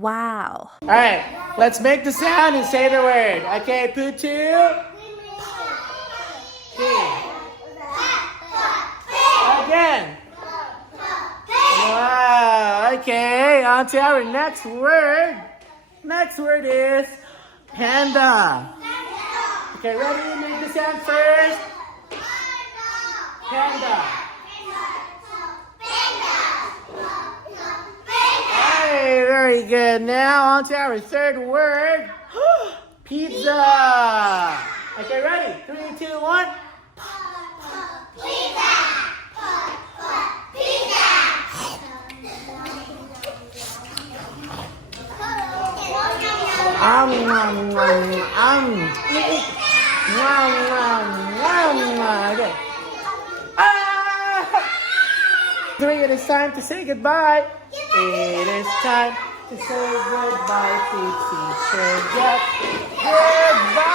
Wow. All right, let's make the sound and say the word. Okay, Putu. Again. Wow, okay, on to our next word. Next word is panda. Okay, ready? Make the sound first. Panda. Hey, very good. Now on to our third word. Pizza. Okay, ready? 3, 2, 1. Okay. Three, it is time to say goodbye. It is time to say goodbye to teacher Jeff. Goodbye.